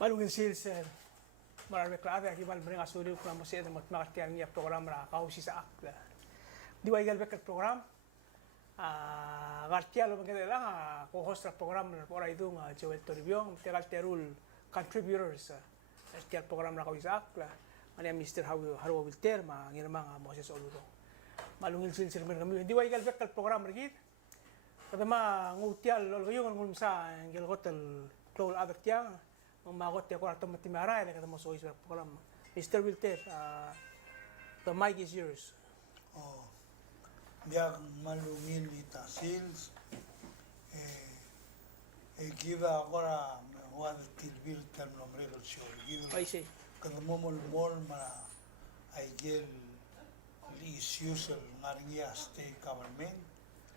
Malungin sales marami klare aki mal bring asuri ko mo siya mat makatian niya program ra kausi sa akla. Di wa igal bekat program. Gartia lo bangkete lang ko host ra program na pora itu nga Joel Toribio tegal terul contributors. Este program ra kausi sa akla. Ani Mr. Harwa Wilter ma ngirma nga Moses Oludo. Malungin sales kami di wa igal bekat program ra gid. Kada ma ngutial lo yung ngumsa ngel hotel klol adak tiang magot ya kwarto matimara na kada mo so iswer program. Mr. Wilter, the mic is yours. Oh, dia malungin ita sales. Giva agora what tilbil term nombre lo show. I see. Kada mo mol mana ay gel issues ngaringia state government.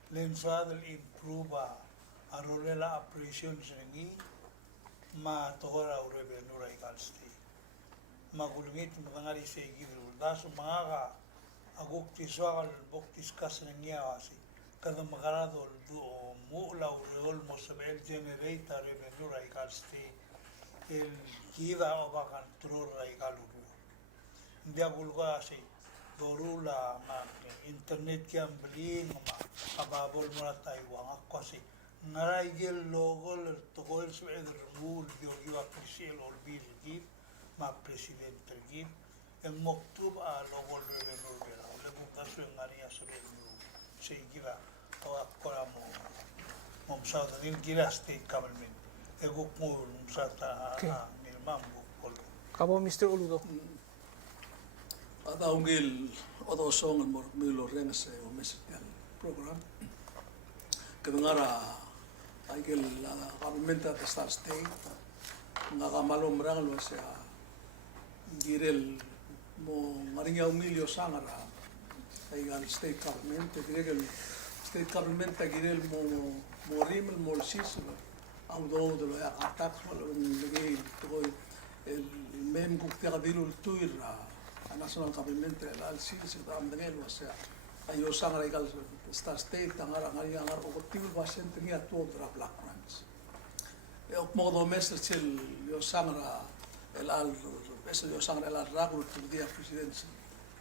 Lenswadel improve a rolela operations ngi ma tohora urebe nurai kalsti magulungit mangari se gidru daso mangaga agukti soal boktis kasngia asi kada magarado do mula ureol mosabel generator rebe nurai kalsti el kida obakan trurai kaluru dia gulga asi dorula ma internet kiam beli ma ababol muratai wang akwasi Naraigel logol togol sued rule yogiwa presil or bill give ma president give en moktub a logol revenue bela le bu kasu ngari asobe nu se giva o akora mo sa din gira state government e go mo sa ta ni mambo kol Kabo Mr. Oludo. Ada ungil odo song mo milo rense o mesital program. Kadangara Aikil government at the Star State nga kamalom rang lo siya girel mo ngaringa umilyo sangara aigal state government girel mo rimel mo sis ang do ya attack wala lagi to el mem kukta dilul tuira national government al sis da amdengel lo siya ayo sangara aigal Star State tangara ngaringa ngar okotil basen tingia to dra Black Ranch eu modo mestre chil yo sangara el al eso yo sangara el ragul tu dia presidency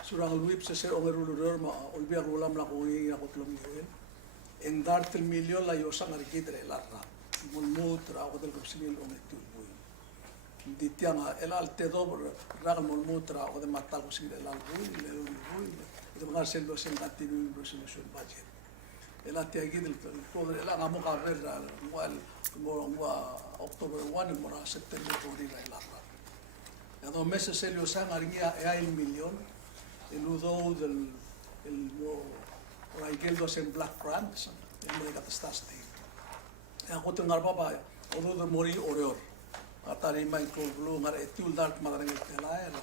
surang luip se ongerulur ma olbia rulam la ko ya ko tlom yoel en dartel milyon la yo sangara kitre la ra mulmutra o del kopsinil o metul boy ditianga el al te dobro ragal mulmutra o de matal kopsinil el al boy le boy de mga sendo sen continue resolution budget el ati agid el poder el amo ka ver wal mo October 1 mo September ko ri la ra ya do meses selio sang aringia e el millón el udo del el mo raigel do sen Black France el mo katastaste ya ko tengar baba odo de mori oreor atari mai ko blu ngar etul dark madareng tela el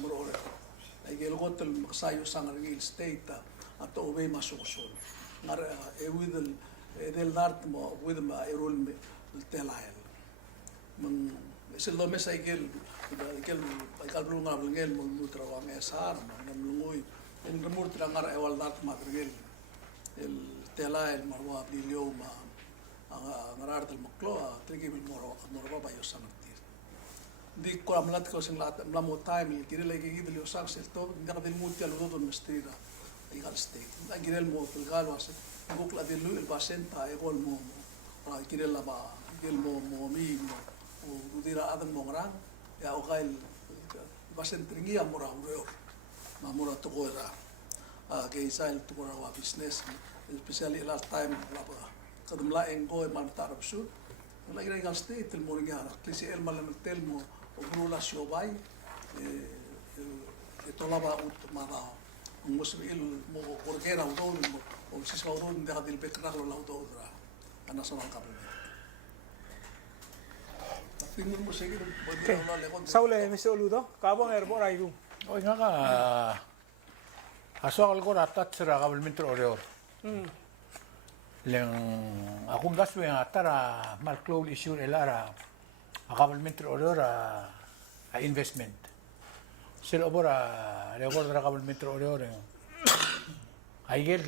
amor oreor ay el hotel sayo sang real state ato obe masukson ngar with del dart mo with ma erol telael man ese lo mes ay gel blu ngar ngel mo mutra wa mesar man lungoy en remur tra ngar ewal dart madrigel el telael mo wa bilio ma ngar del maklo trigil mo baba yo santir di ko amlat ko sing lat mlamo time kiri lagi gid lo sang sel to ngar del mutia lo do mestira igal state la girel mo gal was gukla del lu el basenta e gol mo ra girel la ba gel mo mi mo o dira adam mo ngrang ya o gal basentringia mo ra uro ma mo ra to go ra ke isail to ra wa business especially last time la ba kadum la engo e man tarab su la igal state el mo ngar klisi el malam tel mo o brula shobai e tolaba ut mada musbil mo porquera udon o siswa udon de hadil bekrar lo udon dra ana sama kabel tingin mo sige mo le kon Saule Mr. Oludo, kabo erbo raidu. Oy nga ka aso algo ratat sira government oreor. Leng akong gaswe nga tara malclol issue elara government oreor a investment. Sila obora record ra government oreor. Aigel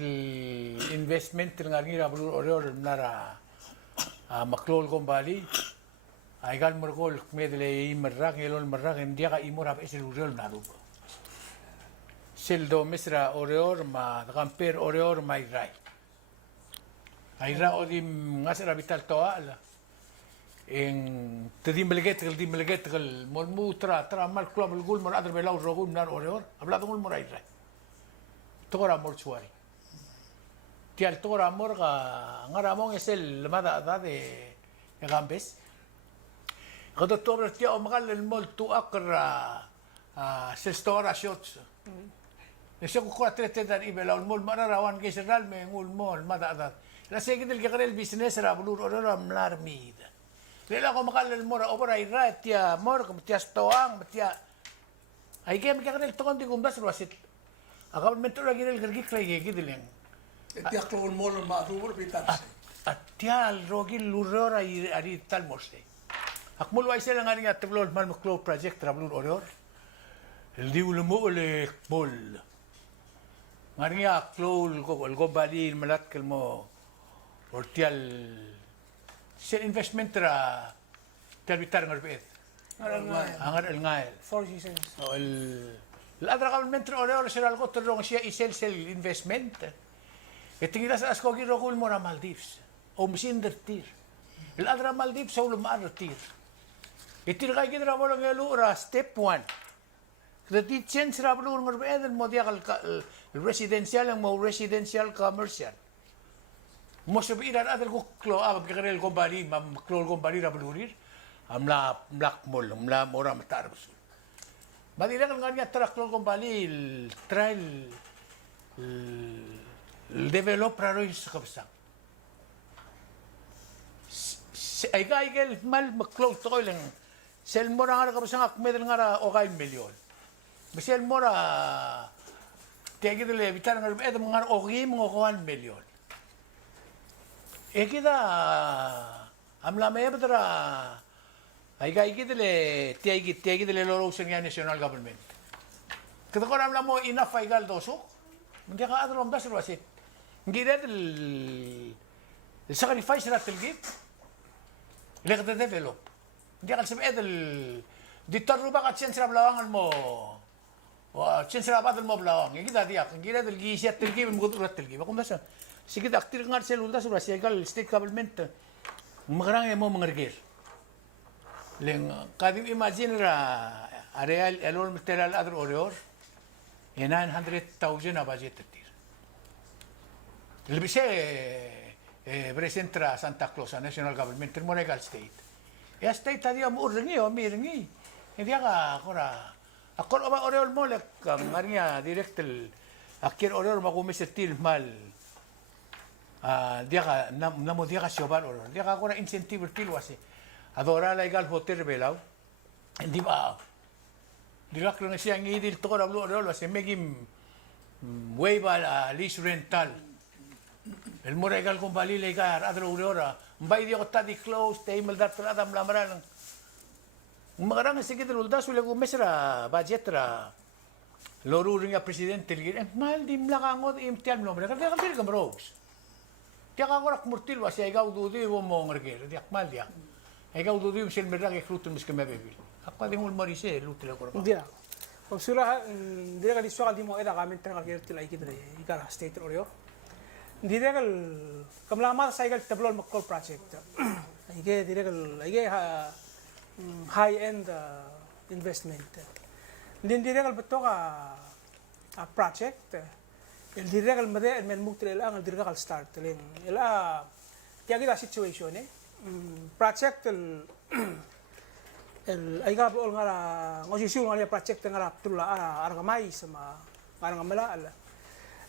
investment nga ngira bulu oreor nara maklol kong bali Aigal mergol medle imerrak elol merrak dia ka imur ap esel urol naru. Sel do mesra oreor ma gamper oreor mai rai. Aira odim ngasera vital toala. En tedim belget mol mutra tra mal club el gul mor adre belau rogul nar oreor. Hablado gul mor ai rai. Tora mortuari. Tial tora morga ngaramong esel mada da de gambes. Kada tobra tia omagal el mol tu akra se stora shots. Nese ko kwa trete dar ibela ul mol mararawan ke general me ngul mol mada da. La seguid el gagrel business ra bulur orora mlar mida. Lela ko makal el mora obra ira tia mor ko tia stoang tia ay game gagrel to kondi gumbas rosit. Akal mentor lagi el gergik lagi gidileng. Tia klon mol ma rubur bitarse. Tia al rogil lurora ari tal morse. Akmul wa isel ngani at blol mal muklo project trablur oror. El diul mo le bol. Ngani aklol ko el gobali malat kelmo ortial sel investment tra terbitar ngarbet. Angar el ngael. Four Seasons. So el adra government oror ser algo torong siya isel sel investment. Etingilas asko gi rogul mora Maldives. O msindertir. El adra Maldives sa ulum artir. Itir kay kidra mo lang yalura step 1. Kredit change ra bulu ngarbet el modia el residential ang mo residential commercial. Mo sabiran adal ko klo ab kagrel ko bari mam klo ko bari ra bulurir. Amla black mall, amla mora matarus. Madila kan nganya trak klo ko bali trial develop ra ro is kapsa. Ay gel mal maklo to lang. Sel mora nga kapsa ak medel nga o 1 milyon. Bisel mora tiagi dele vitar nga edem nga o gim ngo 1 milyon. Ekida amla me bedra ay dele tiagi dele loro usen national government. Kada ko amla mo enough ay gal doso. Hindi ka adro am dasro asit. Hindi el sacrifice rat el gip. Lek de develop. Hindi ka sabi edel ditarro ba ka chance blawangan mo. Wa chance badal mo blawang. Ekida diak. Ekida del gisat el gip mo rat el gip. Kung dasa sige aktir ngar sel ulda sura sigal state government magrang mo mangergir leng kadim imagine ra areal elor material other oror 900,000 a budget tir lebise presentra Santa Claus national government mo regal state ya state adia mo rengi o mi rengi hindi ka kora akor ba orol mo lek ngaria direct el akir oror makumisetil mal dia ka namo dia ka siobar or dia ka kora incentive til wasi adora la igal hotel belau di ba dilak lang siya ngidil to kora blo wasi megim waiba lease rental el mora igal kung bali la igar adro urora mbay dia ko tadi close tay mal dat adam lamran umagarang sige dil uldas wala ko mesra budget ra loru ringa presidente mal dim lakangot imtial nombre kada ka bros. Dia kagorak murtil wasi ay gaududi wo mo ngerger dia mal dia ay gaududi sil merag ekrutul mis kemebebil apa ding ul marise lutil ko Dia. Pagsura dia ka diswa di mo eda kamen tang kirti lai kidre ikara state oryo. Dia kal kamlama sa igal tablol makkol project. Ige dia kal ige high end investment. Din dia kal beto ka project. El direct al made el men muktre lang el direct al start len ela tiagi la situation project el ay gab ol ngara ngosisu ngala project ngara tulla argamay sama parang mala ala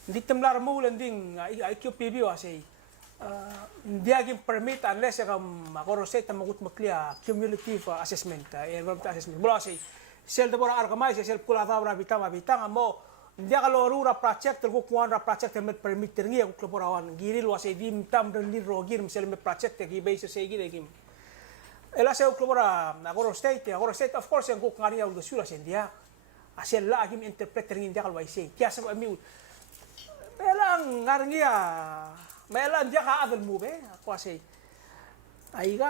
ditem lar mo landing ay QPB wasay diagin permit unless kam makorosate magut maklia cumulative assessment environmental assessment mula say sel de bora argamay sel pula tabra bitama mo dia kalau rura project terku kuan ra project met permit terngi aku kloporawan giril wase dim tam dan lir rogir misal met project ki base se gire kim ela se klopora agora state of course yang ku ngari au de sula sen dia asel la kim interpreter ngi dia kalau wase kia sa mi elang ngarngia melan dia ka adel mu be aku ase ai ga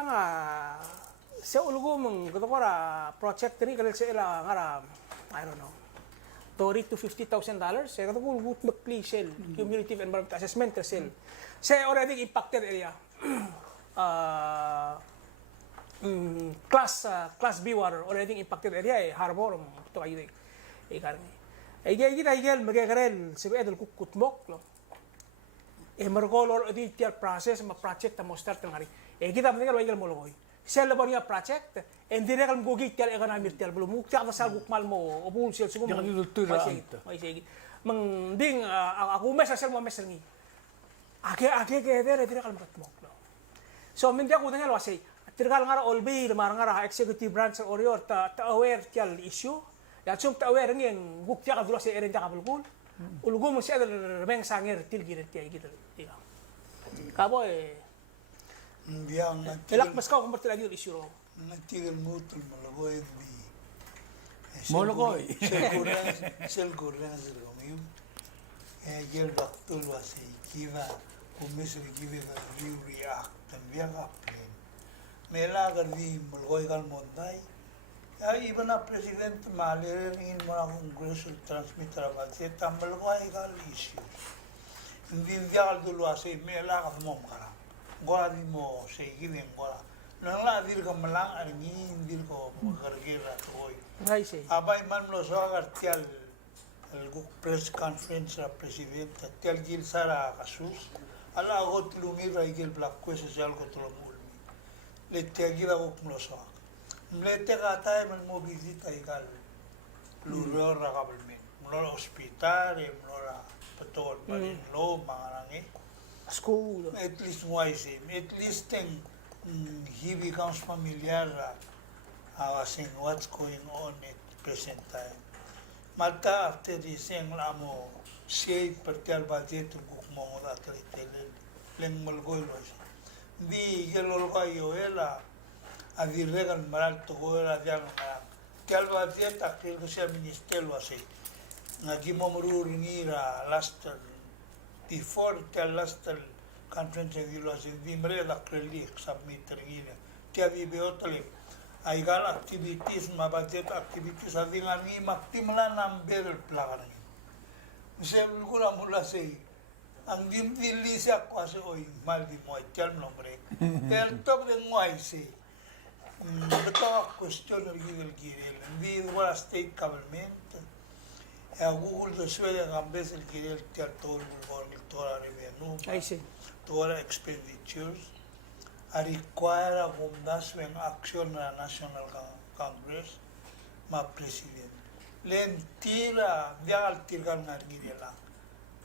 sa ulgum ng kutokora project ni kalil sa ila ngara I don't know $30,000 to $50,000 sa katokul gut bakli sel cumulative environment assessment sel sa already impacted area class B water already impacted area harbor to kayo karni ay gaya magagarel sa edel kukutmok no margolor di tiar process ma project ta mo start ngari kita mengal waigal mo loy sel labor nga project and dire kal gogi tiar economic tiar belum mukta ta sal gukmal mo opul sel sugum Jangan ditutur may sige mang ding aku mes sel mo mes ngi ake ke dire kal makatmok no so min dia ko tanya wasay tirgal ngara olbi mar ngara executive branch orior ta aware tial issue ya sum ta aware ngeng gukti ka dulo sa eren ta kabulkul ulgum si adal meng sanger tilgir tiay gitu iya kabo Biyang elak mas kau kumperti lagi isu ro nagtigil mutul malagoy bi. Malagoy. Sel kurang sel kami. Gel baktul wasi kiva kumisir kiva ka react dan biyang apin. Mela gardi malagoy kal monday. Iba na president malirin in mga kongreso transmitter abadse malagoy kal issue. Hindi biyang dulu wasi mela ka mom kara. Gora di mo sige bien gora nang la dir ka malang ar ni dir ko magargira toy ngai sei abay man lo so agar tial el press conference a presidente tial gil sara kasus ala got lumi ra gil black quest social ko tolomul le te gira ko lo so le te gata man mo visita igal luro ra kabelmen lo hospital lo ra patol balin lo mangangi school at least wise him. At least he becomes familiar saying what's going on at present time. Malta after this saying amo say partial budget book mo da tele leng malgoy lo. Di gelol kayo ela adirregal maral to go era ya tel budget akil ko siya minister lo say. Nagimo murur ni ra last before the last conference of the laws in the Mrela Crelik submit Regina. Tiavi Beotale, I got activities, my budget activities, I think I'm Mactimla number plan. Several Gula Mula say, ang dimdili siya kasi oy maldi mo ay tiyal nombre. Pero top den mo ay say, ito a question of gilil. Hindi wala state government. Google the Sweden ambes el kirel tiartor bulgor tola revenue I see tola expenditures a require a bundas when action na National Congress ma president len tira dial tirgal ngargirela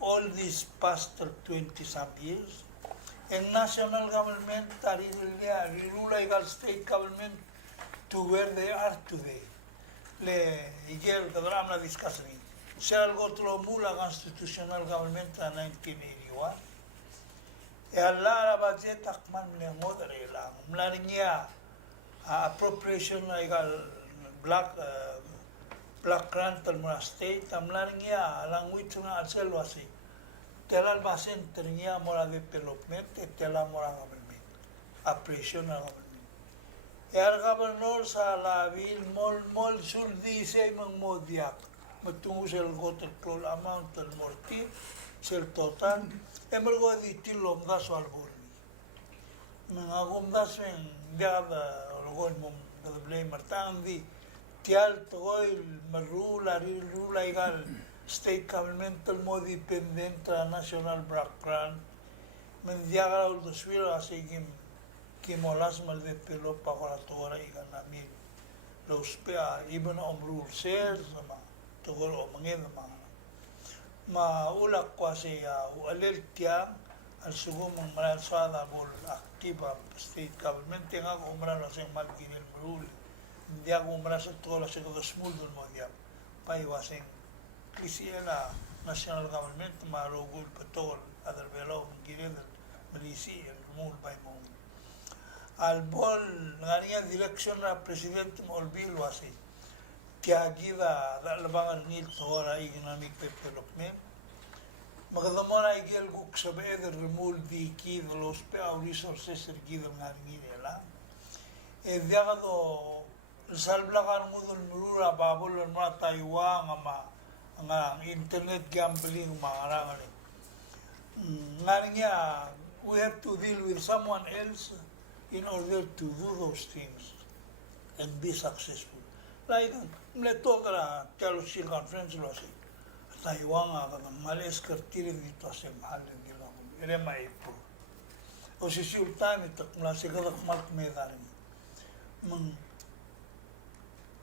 all these past 20 some years and national government rule legal state government to where they are today le igel kadram na discussing Será algo mula constitutional government en 1981. E alla budget akman ne modere lang. Mlarinya appropriation igal black grant al state amlarinya alang wito na alselwasi. Telal basen ternya mora development tela mora government. Appreciation na government. E al governor sa labil mol sul dice mang modiak. Matungo sa total call amount ng morti, sa total, e malgo di tilom gas wal borni. Mga gumdas yung gada, logon mong gadablay martang di, tial togoy marula, rilula igal, state governmental mo dependent national background, mendiaga ul doswilo así kimolas mal de pelo pa koratora igal namin. Los pea, iba na omrul sales, tugol o mangin mga maulak ko siya ualil tiyang al sugum ang malasada bol aktiba state government nga ko umra na siyang malginil marul hindi ako umra sa tola sa small dun mo diya paiwasing klisiya national government marugul patol other below ginil malisi ang mul by mo al bol nga niya direction na president mo olbil wasi tiagida labangan nil tohora economic development magdamona igel guk sabe remove the key the los pea resources er given nga nila diakado salblakan ngudol nurura babol mga Taiwan nga internet gambling mga nga we have to deal with someone else in order to do those things and be successful. Like, mleto kara Chelsea conference lo si Taiwan nga males kertirin dito sa mahal ng gila ko. Ere maipo. O si Sultan ito kung nasi kadak malkmedarin.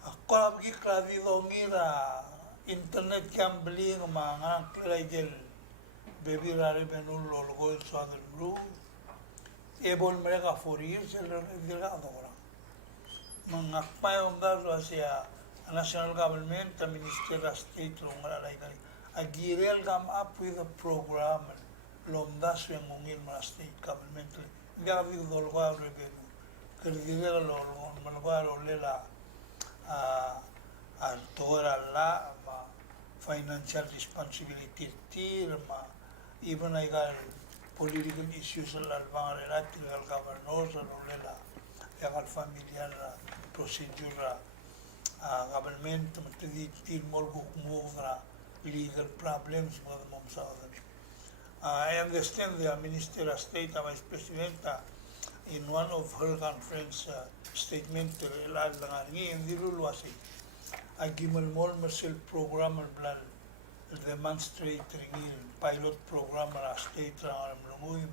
Ako labgi kladi daw mira internet gambling mga kilay del baby rari benul lolgo el southern blue. Ebol mereka 4 years el dila adora. Mga kmayong dalo siya national government, the Minister of State, agirel come up with a program lomdas yung ngil mga state government. Hindi ka bigod dolgo revenue. Kerdigel lo manugaro lela tora la financial responsibility ma even ay political issues al bang related al governors al lela yakal familiar procedure government matidi more move legal problems mga mom sa I understand the Minister of State, Vice Presidenta, in one of her conference statement, ilal nga ngayon, hindi luluwasi. Agimal mol Marcel program al demonstrate ringil pilot program na state na lunguy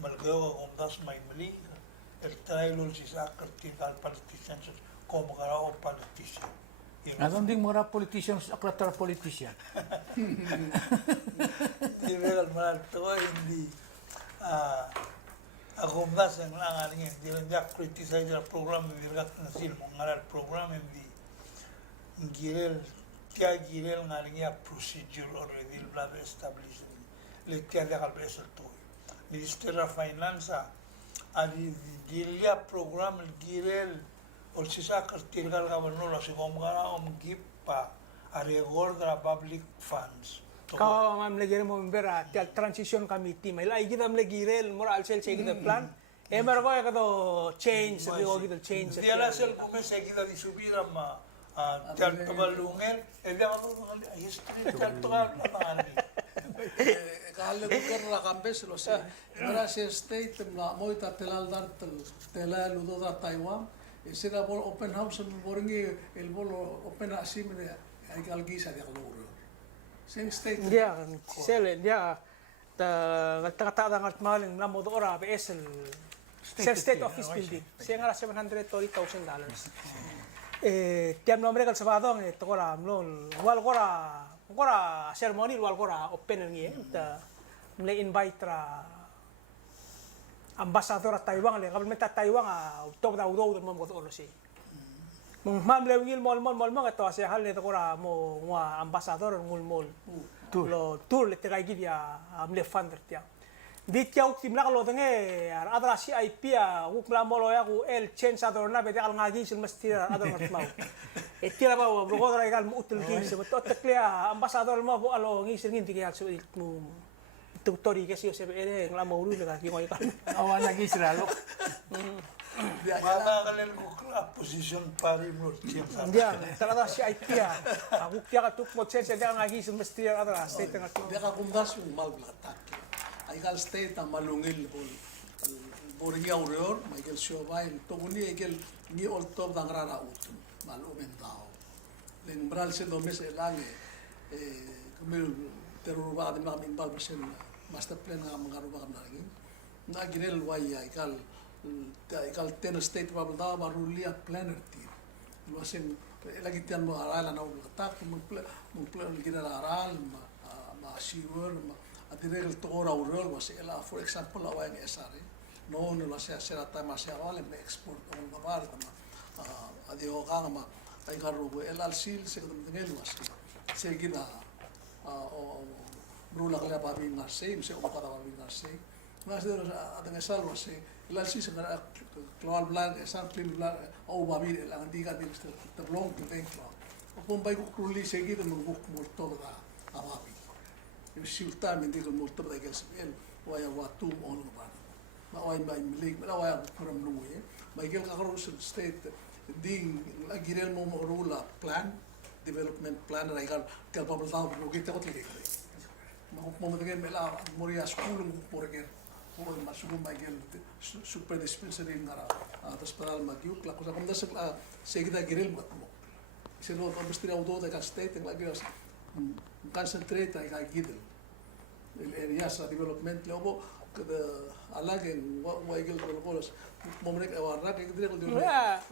malgawa kung das may mali. El trial si sakal politicians como kara o politician. Anong ding mga politicians, aklatar politician? Hindi real mahal ito, hindi ako mas ang langan ngayon, hindi lang niya criticize na program, hindi lang nasil mong ngaral program, hindi girel, kaya girel nga niya procedure already blood established. Kaya niya kalbesal ito. Minister of Finance, ali dilya program, girel, o sisa kartilgal ka no si komgara gip pa aregor the public funds Kao am legere mo membera tial transition committee may lai kita am legirel moral sel se kita plan emer ko ka to change sabi ko kita change dia la sel kome se kita di subira ma tial tabalungen dia ko history tial tagal ni Kalle Bukerra Kambes lo se Gracias State na moita telal dar telal udo da Taiwan sila bol open house ang boringi el bolo open asim ne ay kalgisa di kaluro. Same state. dia sel dia ta kata ngat maling na mo ora BS state office building siya nga $730,000 tiam nombre kal sabado ng ito ora mlon wal gora ceremony wal gora open ngi ta mle invite ra ambassador at Taiwan le government at Taiwan top daw mo mo oro si mong mam le ngil mol ito kasi hal ito kora mo nga ambassador ngul tour le tegay gidia amle funder tia di tia ukti mla kalo tenge adra si IP uk mla molo ya ku el change ador na be al ngagi sil mastira ador matmau tira ba bro ko ra gal mo utul ki se to teklia ambassador mo bo alo ngi sir ngi tiya su mo tutori kasi yo ere ngla mauru le kasi ngoy kan Awan lagi siralo. mata kalen ko position pari mo siya dia talaga si IP aku kya ka tuk mo change dia ngagi sil mastira adra state nga Dia ka kumdas yung malblatak. Ay kal state ang malungil bol. Boringi auror, Michael Shobain, toguni ekel ni oltob dang rara utun. Malumen tao. Len bral se domes elange kumil terurba de mga minbal persen master plan nga mga ruba kam naging. Na ginel waya ikal ten state pa daw marulia planner ti. Luasin lagi tiyan mo aralan na ublatak mo plan ginel aral ma siwer at direl to ora urol was ela for example awa ng SRE no la se sera ta ma se awale me export on the bar ma adio ka ma ay karugo ela sil se kung tingel was se gina o brula kala babi na se se o para babi na se na se adang esal was se ela sil se na klawal blan esal clean blan o babi ela hindi ka din te blong te bank o kung bay ko kruli se gina mo mo to da ababi yung sultan hindi ko multo ba igal sabihin waya watum on ba Maway ba imilig, malaway ang kuram nunguy. Michael kakaroon sa state, ding agirel mo marula plan, development plan, na ikal pabalitang kita ko tilik. Makukmamatagan mela, Moria school ng Moria. Kung masugong Michael, super dispensary nga atas panal magyuk, lako sa kumda sa kita girel mo. Kasi no, pabas tinawdo tayo ka state, ang lagi concentrate tayo ka gidel. Area sa development, labo, alagin, Michael Colocolas, momenek awarak,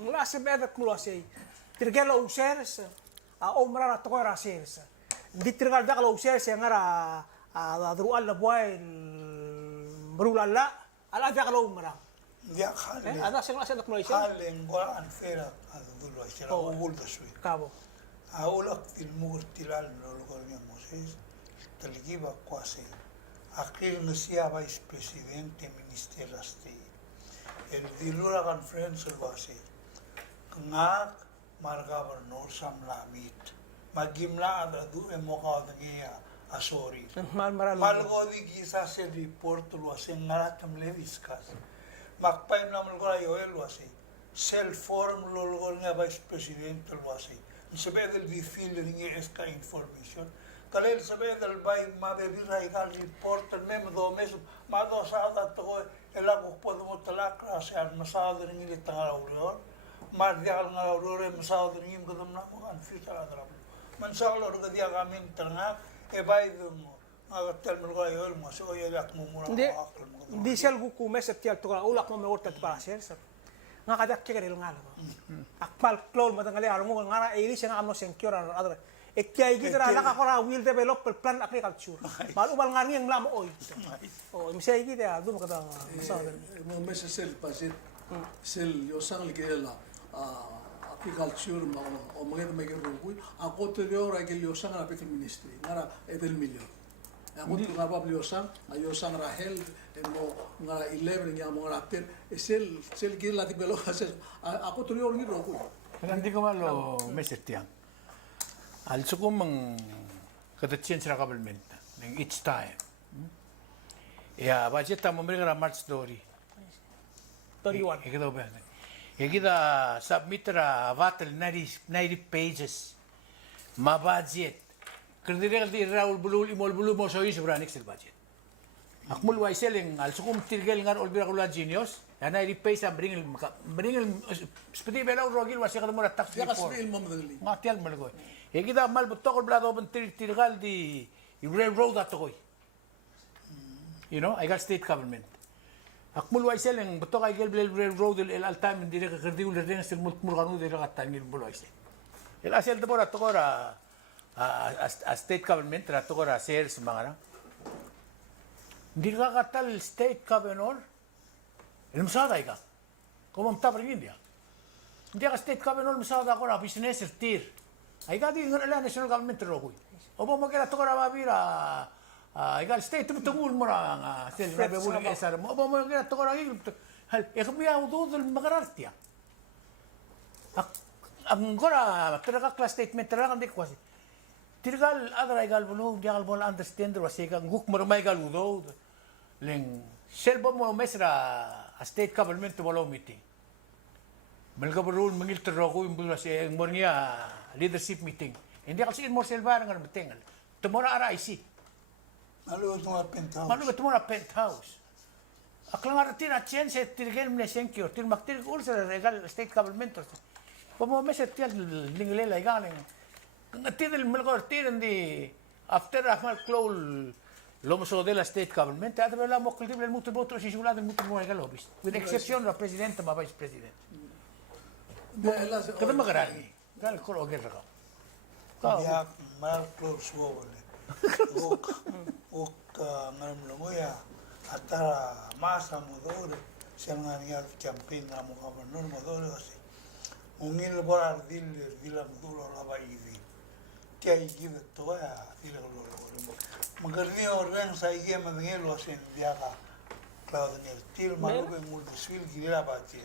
mula sa bedak mula siya. Tirgala users, omra na toko rasers. Di tirgal da kala users yang ara drual na buhay berulala, ala da kala umra. Dia kali. Ada sing asa dak mula siya. Kali ngora anfera dulu aja. Ugul dasui. Kabo. Aulak ilmugur tilal lolgor niya Moses. Taligiba kwase. Akil nasiya vice presidente minister asti. El dilura conference base. Ngak mar governor samlamit. Magimla ada du emoka ngiya asori. Maral. Malgodi gisa se report lo ase ngaratam leviskas. Makpaim naman ko na yoel lo ase. Self-form lolgor nga vice presidente lo ase. Sabi del bifil nga eska information. Kalel sabi del bay mabebira ikal report mem do mes ma do sa da to ela ko podo mo talakra se al masad ring ile tanga auror. Mar dial nga auror masad ring ko dam na mo an future adra. Man sa lo ga dia gamin tanga e bay do mo. Aga tel mo ga yoel mo so yelak mo mura Hindi, akal mo. hindi siya gukume sa tiyal to ulak mo may orta para siya. Nga kadak kaya rin nga lang. Akpal klol matangali arong mo nga na siya nga amno secure ano adra. Kaya gitra laka ko ra will develop plan agriculture. Malubal nga ngiyang lamo oy. Oh, misay kita do mo kada masawa. Mga mesa sel pasit, sel yosang ligela, agriculture o mga may gerungkuy, ako tuloy ra gel yosang na piti ministry, ngara edel milyon. Ako tuloy nga pa yosang, ayosang ra health, mo nga 11 nga mga rapper, sel gila develop ako tuloy orang gerungkuy. Hindi ko malo message tiyan. Also kung mang katatsyan sa government ng each time. Budget tamo mereka March story. 31. Kita ba? Kita submit ra vatel 90 pages. Ma budget. Kredire di Raul Bulul imol bulu mo so is branik sel budget. Akmul wa selling also kung tirgel ngar olbira kula genius. Yana i-pay sa bringil spedi bela rogil wasi kada mo tax Kaya report. kasi ilmo madali. Ngatial malagoy. Kita mal betok blado ben tirgal di railroad atoy. You know, I got state government. Akmul wa selling betok ay gel railroad el al time hindi ka kerdi ul ren sel mulk murganu de ka tangil bulo ay sel. El asel de bora tokora a state government ra tokora sales mga hindi ka katal state governor. El masada ka. Como está para India. Hindi ka state governor masada ko na business tir. Ay gadi ngala national government ro ko. Obo mo kaya to ra babira ay gal state tungul mo ra sel rabe mo ke sar mo. Obo mo kaya to ra hal ikbiya udud al magarartia. Ang gora tira class statement tira kan dikwasi. Tirgal adra gal bulo dial bol understand wasi ka guk mo may gal udud. Leng selbo mo mesra a state government walo meeting. Malga rule mangil tiro ko yung si mornia leadership meeting. Hindi kasi in more selvar nga meeting. Tomorrow ara IC. Malu ito nga penthouse. Malu tomorrow penthouse. Aklang ara tina chance tirgel mne senkyo tir maktir ul sa regal state government. Pomo meset tial linglela igaling. Ngatin malgor tirandi after Ahmad Klol Lomoso de la state government, at wala mo kultible el mutuo voto si sulad el mutuo mo galobis. With exception la presidente ma vice president. Kada magarani. Gal ko oger ka. Dia mal close wole. Ok ngaram lo mo ya atara masa modore siang ngania campaign na mo governor modore kasi. Ungil borar dil modulo la ba ivi. Kaya give to ya dil lo Magarni orang saya mengelo asen dia ka cloud ngel til malu be mul swil gira bache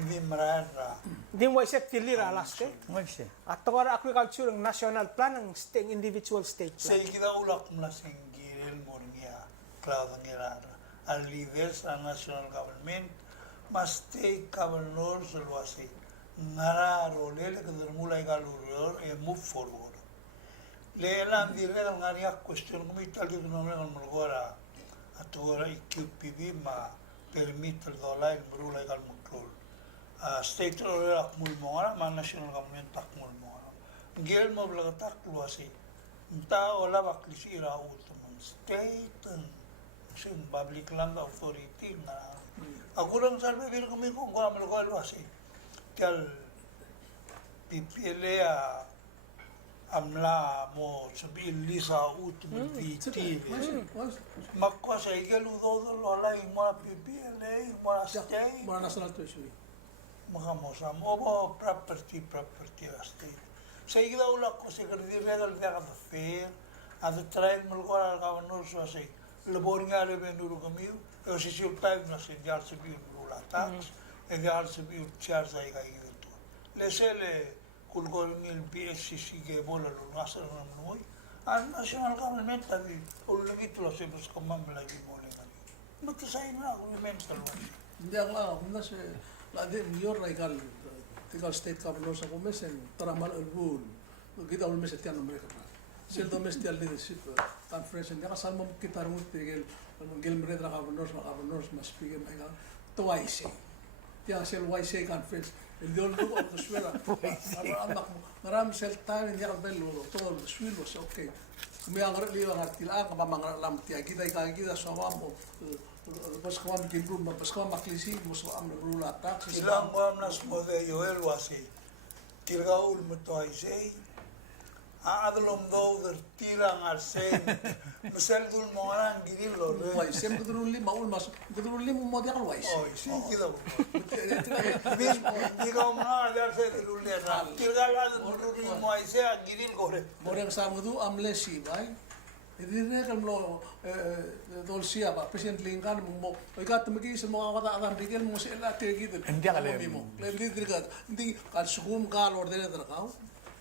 ndi marara Di mo isip tilira last eh. Ngayse. At to agriculture ng national plan ng individual state plan. say kita ulak mula sing girel mornia cloud ngerara al nivel sa national government, mas state governors alwasi ngara rolele kadar mulai galur move forward. Lelang dire ang ngariak question kung ital dito naman ang mulgora at ora IQPB ma permit el dollar mulai gal control. State rolele akmul mongara ma national government akmul mongara. Gel mo blagatak luasi. Nta ola baklisi ira utman state sin public land authority na agurang salve bil kami kung amal ko luasi. Kal PPLA amla mo sabihin lisa utman VT. Makwa sa igalu do lola mo PPLA mo state Mga national treasury. makamosa mo bo property state. Sa igla ula ko sa kardinal da ka fair at trial mo ko al governor so say labor nga revenue kami o si time na sin yar sa biyo rula tax e yar sa biyo charge ay kay ito. Lesele kulgol mil BSCC ge bola lo nasa na moy ang national government tabi ulang ito lo sa bus kamam lagi mo le ngani. Matasay na government talon. Hindi ang lang, kung nasa, lade, mayor na ikaw state governor sa kumesen, taramal albun, kita ulmes at yan Amerika pa. Sila domestic leadership conference, hindi ka saan mo kita rin mo tigil, gilmeret na governors, mas speaker na ikaw, twice. Tiyan sila YC conference, hindi ko ko ang kuswera. Marami sila tayo, hindi ka belo, tungkol kuswelo, so okay. Kumiyangarat liyo ang artilaan, kapamangarat lang, tiyan kita, so mo, bas kawam kinrum bas kawam maklisi bas kawam rula tax Ilang mo nas mo de Joel wasi. Tirgaul mo to ay say. Aadlom do der tirang arsen. Masel dul mo ang girilo. wai sem gudrulli maul mas gudrulli mo dia kan wai Oh, si kita. Bis di ko na dar se dul le na. Tirgal dul mo ay say giril gore. moreng samudu amlesi bai Idine kan lo dolsia ba president Lincoln mo ikat magi sa mga kata akan bigel mo sa ila tigid Hindi ka alam. mo lendi trigat hindi kan sugum kal ordene terkau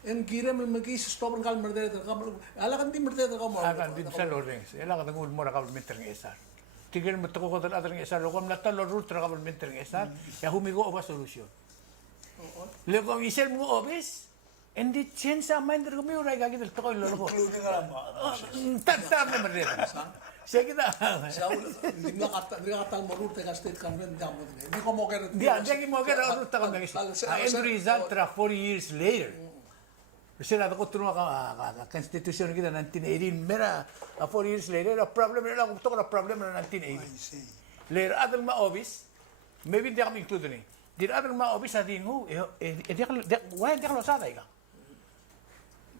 en gira magi sa stop kal merde terkau ala kan di merde terkau mo Akan din sa loreng. Ela ka tangul mo ra government ng esar. Tigil mo ko ko adang esar lo kom natal lo root ra government ng esar. Ya humigo oba solution. Le ko isel mo obis. Hindi change sa mind ko mi ura gagi del to lo ko. Including alam mo. Tar na merde. Sige kita. Saul di nga katal mo root ka state convent damo di ko mo ker Dia jadi mo kera root ta kami. End result tra 4 years later. Sila ko tuno ka constitution kita 1918 mera 4 years later a problem nila ko to problem na 1980. I see. Later adal ma obis maybe dia kami include ni. Dir adal ma obis adin ho dia why dia lo sa dai ka.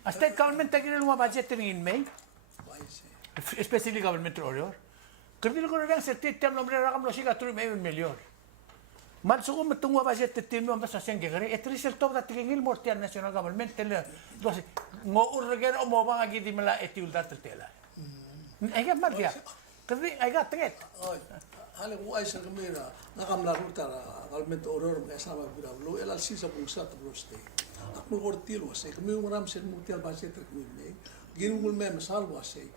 A state government tagil mo budget in May. Especially government order. Kerdil ko lang sa state term nombre rakam lo siga 3 million. Man so kung matungwa budget tin mo basta siyang gagari et result of that tingil mortian national government tel dos ngo urgen o mo bang agi di mala etiul datel tela. Ay ga mardia. Kerdil ay ga tinget. hale ko ay sa kamera nakamla ruta government order ng sama bira lo elal sisa kung sa to state. Ako kortil wase kami maram sel mutial budget ko ni ginugol mem sal wase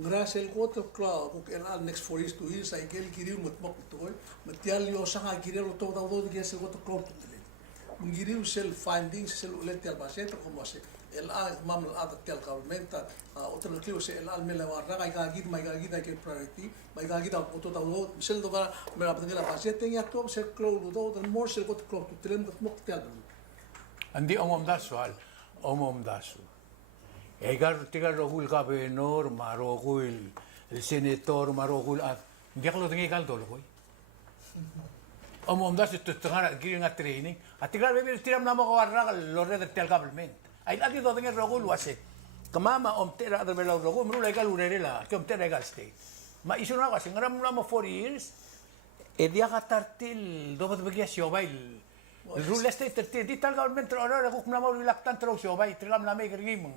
ngrasel ko to kla ko elal next 4 years 2 years ay gel giriu matmak to matial yo sa ka giriu to daw do gesel ko to klo to tele giriu sel findings sel uletial budget ko wase elal mam al adat tel government otro kilo se elal mela warra kay gagid may gagid ay priority may gagid ako to daw sel do ba mera patengela budget ya to sel klo do more sel ko to klo to tele matmak tel Andi omom daswal, omom dasu. Egar tigar rohul gobernador, marohul el senator, marohul at hindi ako tingi kal dolo koy. Omom dasu to tengah giring at training. At tigar bebe tiram na mo ko warra lorre del tel government. Ay lagi do tingi rohul wase. Kamama om tera adar bela rohul mru legal urerela, ke om tera legal state. Ma isu na wase ngaram na mo 4 years. E dia katartil do bat begia siobail. El rule state di tal government order ko kuna mo reluctant tro siya bay trilam na may kringim.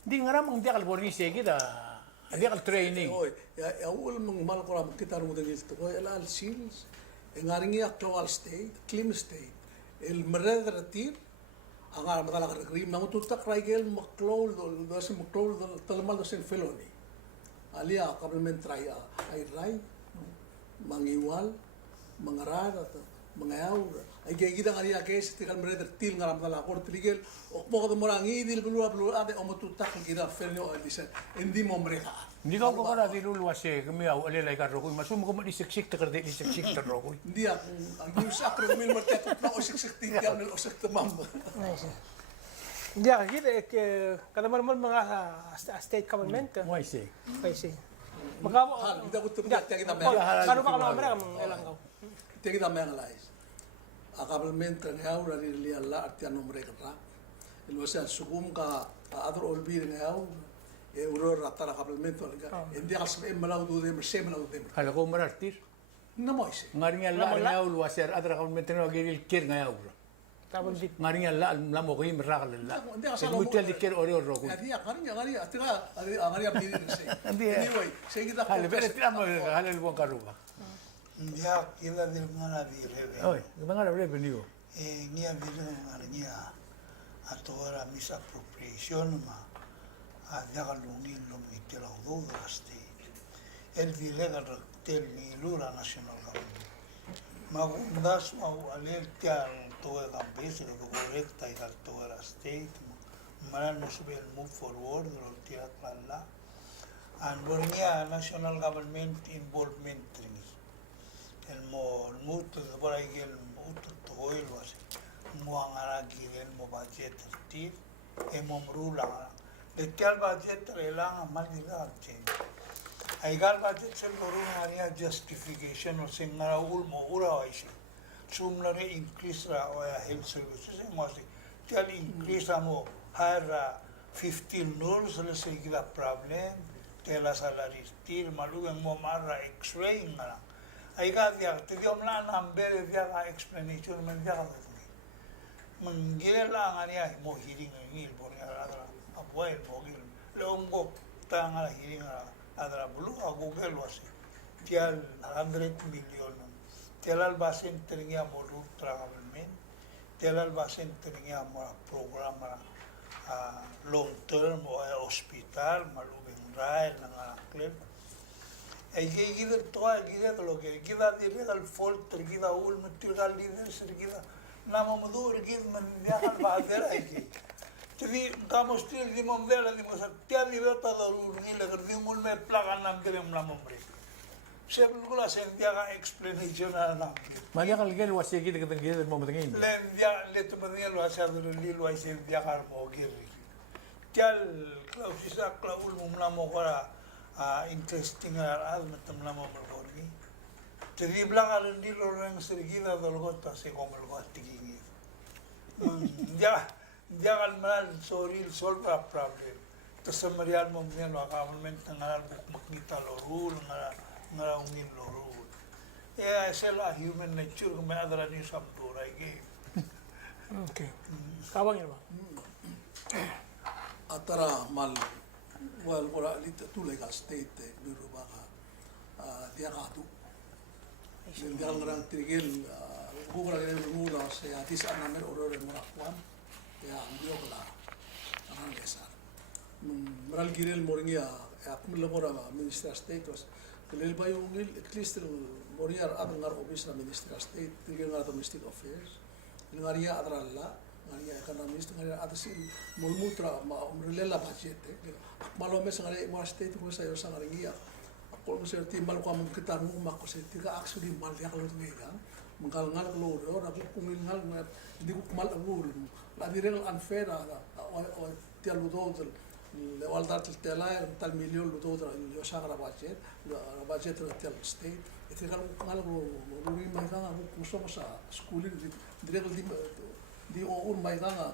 Di ngaram ang dia kal borni segi da. Dia kal training. Oy, ya ul mong mal ko ram kita mo dengil to ko elal seals. Ngaringi actual state, clean state. El merred retir ang matala ka krim na tutak raigel maklol do si maklol talmal do sen felony. Alia government try ay rai. mangiwal, mangarar, mangayaw. Ay kaya kita nga niya kaya tikal mereka til ngaram tala kor trigel o mo ko mo rangi dil bulu ate o mo tutak kita fernyo o disa hindi mo mereka. Hindi ka ko kada diluluwas eh, kami aw alilay ka rokoy, masum ko maliksiksik ta kada liksiksik ta rokoy. Hindi ako ang news akro mil martet na o siksik tikal mil o sakta mambo. Hindi ka kita kada man mga state government. Mo ay say. Okay, sige. Magkamo. Hindi ako Hindi. tumiyak kita Kano ba ka mga ilang ka? kita mengalais. Akabalment ang yaw na niliyala at yan umre ka. Ilwasa sukum ka other olbi ng yaw. Euro rata akabalment wala. Hindi ka sa malaw do dem, sa malaw dem. Hala ko marartir. Namoy siya. Ngaring ala nga ulwaser adra ka menteno gigil kir nga yaw. Tabon dit. Ngaring ala lamo ko imra ka lala. Hindi ka sa Mutel di kir ore rokoy. Hindi ka kanya at nga pili siya. Anyway, sige kita Hala pero tama hala luwang karuba. Ya, kita bil ngana birebe. Oy, mga revenue. Nia bil ngana nia atora misappropriation ma ada kalungin lo mitela do daste. El vilega tel ni lura national government. Magundas mau alel tial to gambes lo correcta y to la state. Maran no sube el move forward lo tira la. And bornia national government involvement el muto de por ahí el muto todo lo hace muangara el mo budget tir emomrula de tal budget relang mal diga che ay gal budget se boruna area justification o singara ul mo ura aisi sumlare increase ra o health services mo se tal increase amo higher 15 nurs le se gira problem tela salaries tir malugang mo mara x-ray ngara ay dia te dio mla nambele dia ga explanation men dia ga menggira la ngania mo hiring ngil por ya abuel mo gil longo tanga hiring adra bulu a google wasi tial 100 million telal basen tringia mo government telal basen tringia mo programa long term o hospital malubeng rail nga klem ay gida toa gida lo que gida dire al folter gida ul metil gal líder ser gida namo mudur gid man ya al bader ay ki tidi damos til di mondela di mosa tia di beta do ni le gardi mul me plagan nam de la mombre se bulgula se ndiaga explanation na Mali ka ligel wasi gid ka gid mo matengin. le ndia le to modelo asa do li lo ay se ndiaga mo giri tial klausisa klaul mum la mo kora interesting al matam lama malgorgi jadi bilang al ndilo yang sergida dolgota se como el gotigi ya al mal soril solve a problem to samarial mo men wa government ngal buk makita lo rule ngara ungin lo rule es la human nature me adra ni sabdura ige Okay. Kawang yun ba? Atara mal wal ora lita tu legal state biru baka dia katu dia ngarang tirigel bukra gele mura se atis anamer orore murakwan ya ndio kala akan desa meral girel moringia akum labora minister state was kelel bayu ngil at least moriar ngar office na minister state tirigel ngar domestic affairs ngaria adralla ngaria economist ngaria atasil mulmutra ma umrelela budget malo mes ngare mo state ko sa yo sa ngaria ako mo ser timbal ko mo kita mo mako se tiga actually mal ya kalau ngega menggal ngal lo ora ko kumil ngal di ko mal agul la direl unfair o tia lo do le walda tela tal million lo do yo sa ngara budget tia state iti kalau ngal lo ri mai nga ko so sa school direl di o mai nga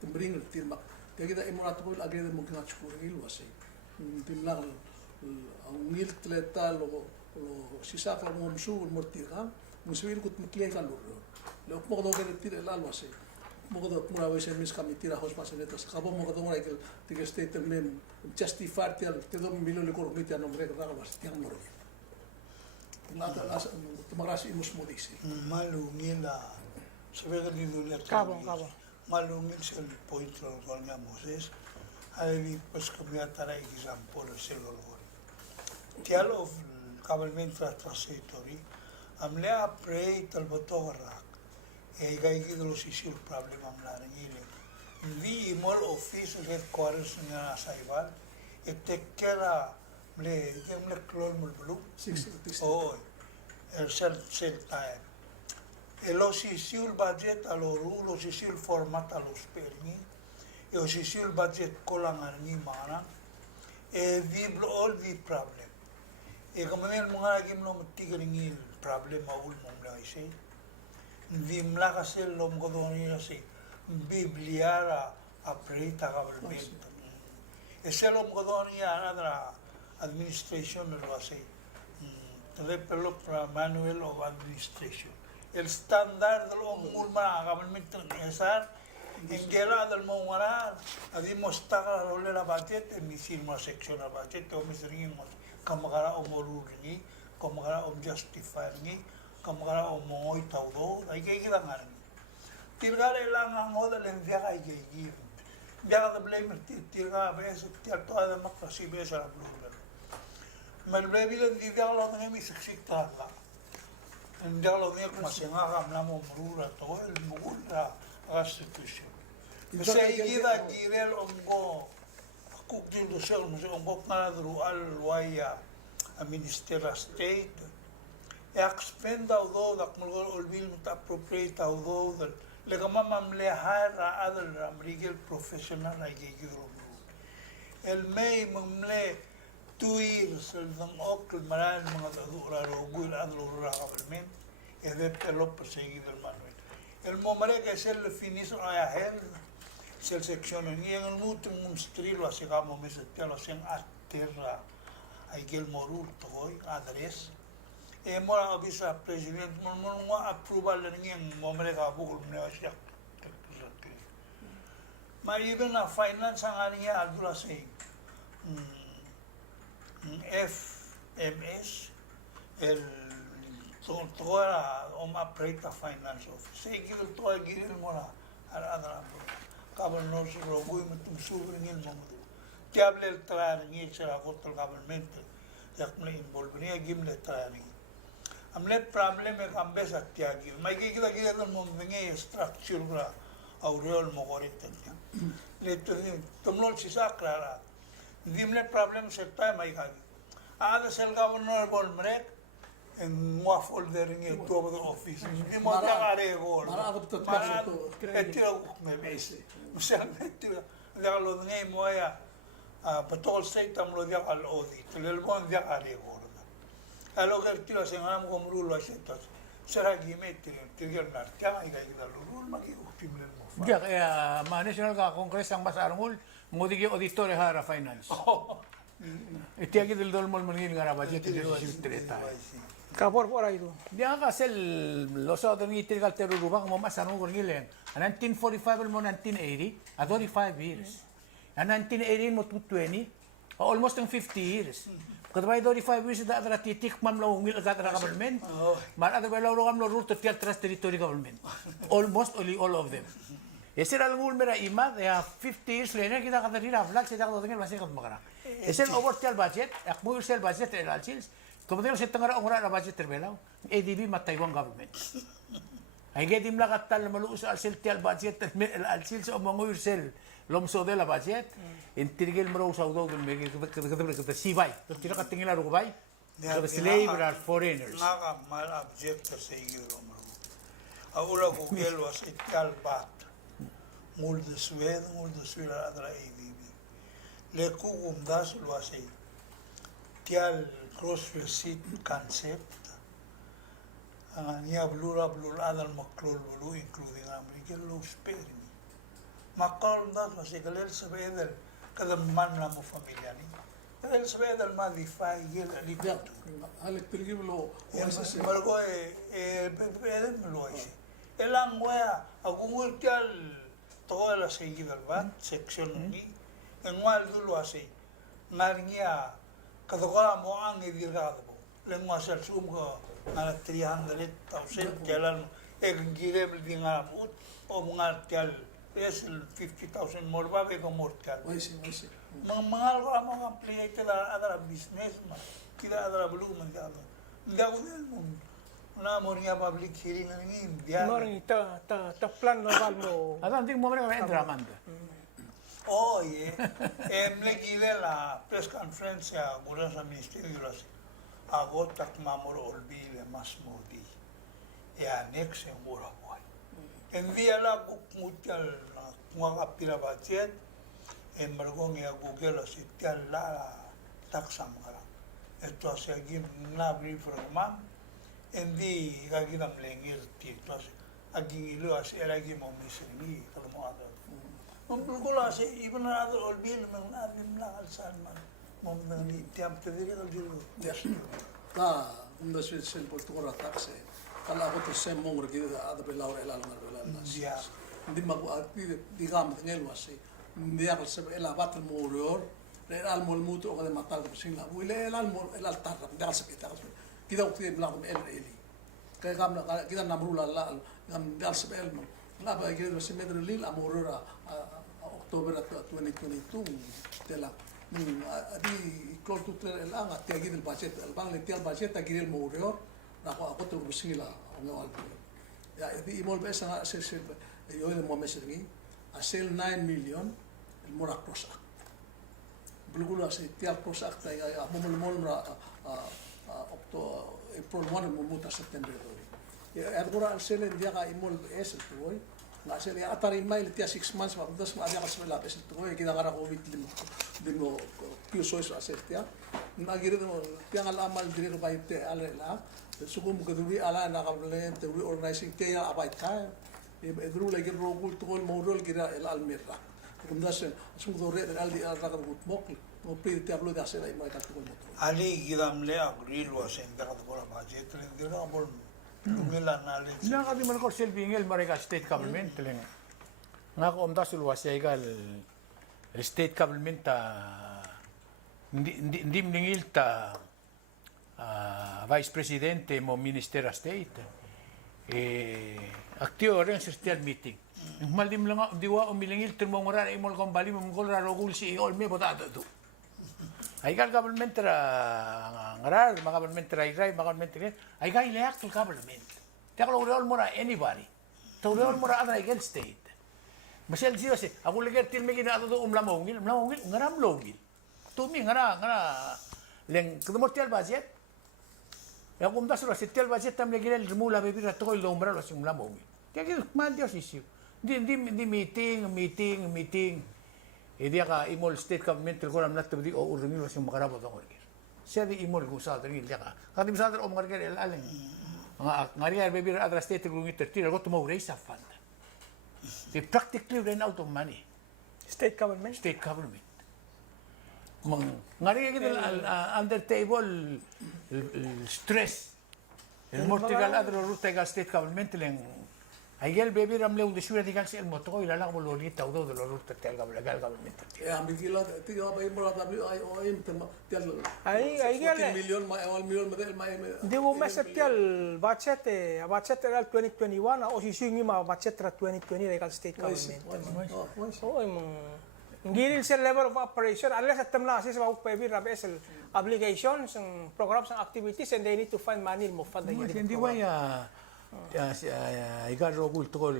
timbring tirma kita imurat ko agad mo nga school ngil wasi timlang ngil tleta lo sisa ka mo msu mortira musuil kut mutliay kan lo mo do gele tir el alwa se mo do mura wese mis kamitira hos pasenetas kabo mo do ngora ke tige state mem justify tel te do milio le kor mitia nombre ka was tiang moro nata as tumarasi mus modisi malungila sabe que ni dunia Kawang. malungil se el point lo que Moses hay pues que me atara example se lo tial of government transitory. Amle apray talbato rak. Gay gidro sisil problem am laringile. Vi imol office headquarters nga saibal. Take care mle klol mulbulu. 6 Oo. Sel time. Elo sisil budget alo rulo sisil format alo spelling. Eo sisil budget kolang arni mana. Vi all the problem. Kamamen mga naging lo matigaringil problem maul mong lang isay. Vi mlakasel lo mga doon niya si Bibliara apreta government. Selo mga doon niya na administration lo kasi. Develop manual of administration. El standard lo mga government ng esar. Ingela dal mo ngara adi mostaka lo la budget emisil mo section na budget o misring mo kamakara o moruni kamakara o justify ni kamakara o moy tawdo ay kay kita ngar tirgala lang ang model en via kay gi via the blame tirga bes to ada makrasi bes ala blue mal blame di via lo ng mi sikta la en dia lo ni ko masenga kam na mo murura to el mugula restitution. Kasi kita kirel omgo kuk din do sel mo omgo na rual waya a minister of state expend do dak mo olbil mo appropriate do le kama mamle hara other legal professional ay gigiro el may mamle 2 years el dang ok maran mga dura rogul adro ra government e develop perseguido el manuel el momare que es el finismo a él se el sección y en el último strilo así como me se te lo hacen a terra hay que el morul toy adres e mora avisa presidente no aprobar le ni en momare ka bugul ne asya ma even a finance ang ania aldura say FMS el toda operate finance office. Sige toda gilil mo na ara kabel no si rogoy mo tum subringil mo. Tiable el training sa hotel government. Yak mo involve niya gimle training. Amle problem e kambes at tiagi. May kikita kita mo mga structure ra aureol mo koriten niya. Leto ni tumlol si sakra. Gimle problem sa time ay kagi. Ada sel governor bolmrek en moi folder ni todo the office ni mo ta are gol Mara adaptat mara to etira me base musal etira la lo ngai mo ya patol state tam lo dia al odi tel bon dia are gol alo que tira se ngam ko mru lo asetas sera gimetti tigel na kama iga ida lo magi upimle mo Diya kaya ma-national ka Kongres ang masarangol, ngudi ki auditor hara finance. Iti agi del dolmol mangin nga budget iti si treta. Kapor por ahí tú. Diya ka sel losa do ni tirgal terurubang mo masarong ko ngilen. 1945 mo 1980, 35 years. 1980 mo 20, almost 50 years. Kadabay 35 years da adra titik mam law ngil agad ra government. Man adra law kam law rule to trust territory government. Almost all of them. Ese era el mera ima de 50 years later kita katarira flag se da do ngel masih kat magara. Ese el overall budget, ak mo el budget el alchils. Como tengo se tangara ora na budget terbelaw. ADB mataywan government. Ay gedim la katal maluus al sel tial budget el alchils o mango sel lomso de la budget. Intirgel mro saudo del me que sibay. Tira katingila ro bay. The slave are foreigners. Naka mal object sa iyo mo. Aula ko kelo sa tial bat. Mul de Sueda adra ADB. Le kugundas lo hace. Tial cross-receipt concept. Ang niya blura adal maklol bulu including American law sparing. Makal das kasi kalel sa bedel kada man na mo familia ni. Kalel sa bedel ma defy yel Ya, alipito. halik pilgi lo Margo bedel lo hace. Elang wea agungul tial toda la seguida va sección ni en mal lo hace. Ngaringia kada mo ang idirgado. Lengua sel sum ko ala 300,000 jalan gire di ngamut o mga tial es el 50,000 more ba ko mortal. Oisi. Mga ko ang mga play ada business ma. Kita ada belum menjadi. Enggak udah na mo ringa public hearing ni dia. Maring ta plan normal mo. Ato, hindi mo rin entraman. Oh, yeah. Le gide la press conference ya gula sa ministerio las agot tak mamor olbi le mas modi. Ya next en gura boy. Envía la mutal mga kapila budget en margong ya Google si tial la taksam kara. Ito sa gim na brief program envi gaginam lengir ti to aging ilo as eragi mo misini kalau mo ada. Mempelkulah sih, ibu nak ada olbil mengalim lah alsan man, memang tiap terdiri kalau dulu. Yes. Ta unda sel por tu ora taxe. Kala ko to sem mong regi ada pe laura el alma vela nas. Dia. Ndi magu ati digam ngel wasi. Ndi al seb el abat el murior. Le al mol mutu o de matal de sin la. Wile el al mol el altar da se kita. Kita ukti blang el eli. Kaya gam kita namrula la gam dal seb el mol. La ba gire se medre lil amorora October 2022 tela adi close to el anga tiagi del budget el bang le tial budget tagi el murior na ko to busila ngol ya di imol besa se yo de mo mesengi a sel 9 million el mora cross bulgula se tial cross act ya mo ra octo April 1 mo muta September ya agora al sel dia ga imol es el toy nggak sih lihat atari mail tiap 6 months waktu itu ada kas melap es itu kita ngara covid dimo piusos aset ya nagire demo tiang al amal dire ko bayte ala la suku mo kaduri ala na kablen te organizing te ya abay ta edru lagi rogul to mo rol gira el almirra kumda se suku dore el aldi al raga gut mok mo pri te hablo de hacer ahí mai ka to mo Ali gidam le agril was en cara de bola budget le dira bol ngela knowledge. Nga ka di man ko silbingil marika state government lang. Nga ko umda sulwasya igal state government ta hindi mningil ta vice presidente mo minister of state. Aktio rin sa state meeting. Maldim lang diwa umilingil tirmo ngora imol kombali mo ngol rarogul si iol me botado to. Ay gal government ngarar, mga government ray, mga government ay gal le actual government. Te ako real mora anybody. To real mora other again state. Masel siya si, ako leger til me gina to umlamongil ngaram logil. Tumi ngara leng kedemor tial budget. Ya kum dasro si tial budget tam leger el remula bebira to el umbra lo umlamongil. Kaya gil man Dios issue. Di meeting. Dia ka imol state government ko ram nat budi o urmil was yung makarabo to ngorgir. Siya di imol ko sa dingil dia ka. Kadi misadar o ngorgir el aleng. Ngari ar bebir adra state ko ngiter tira ko tumo raise a fund. They practically ran out of money. State government. State government. Ngari kita under table stress. El mortigal adra ruta state government leng Ayer baby ramle un desura digan el moto y la lago lolita o do de los rutas del government. ya mikila tiga ba imol WIOM tema tial Ahí gale. million ma al million model ma Digo mesetial budget era 2021 o si singi ma budget era 2020 legal state government. Oh, ngiril sa level of operation unless at tamla sa mga pwede rabe sa obligations and programs and activities and they need to find money mo fund the Hindi ba igal rogul tol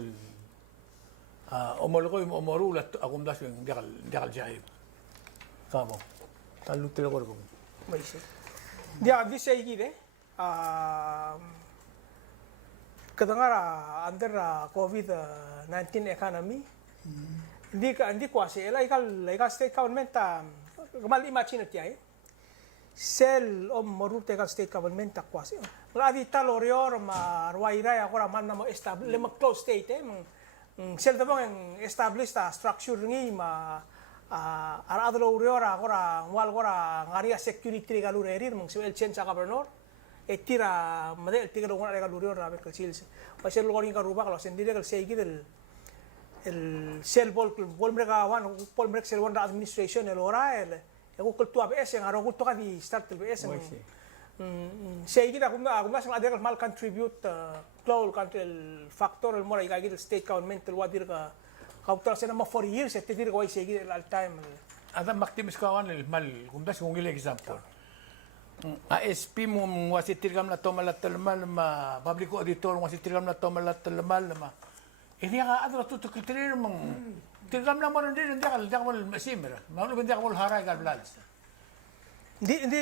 omologo omorula akum das yung diakal jay kamo talu tele ko may se dia di say gide kadangara under covid 19 economy hindi kwasi ila state government kamal imagine tiay sel o morute ka state government takwasi la di talorior ma ruairai ako raman na mo establish le close state sel da bang establish ta structure ngi ma ara adlo rior ako ra wal gora ngaria security ga lurerir mong sel chen sa governor e tira madel tiga ngora ga lurior ra be kachil pa sel loring ka ruba ka sendire ka sei gidel el sel bol mereka wan pol mereka sel wan administration el orael Aku kultu ABS yang harus kultu kan di start ABS yang saya kita aku masih ada mal contribute cloud country factor el mora ikai state government el wadir ka kau tara sena ma 40 years te dir ko ise gi al time. Ada maktimis kawan mal kumdas kung ile example. ASP mo wasitirgam na to malatalmal ma public auditor wasitirgam na to malatalmal ma. Ini ka adra to kriterio mong tirgam na mo rin din hindi ka mo masimira. Maulo hindi ka mo haray ka blal. Hindi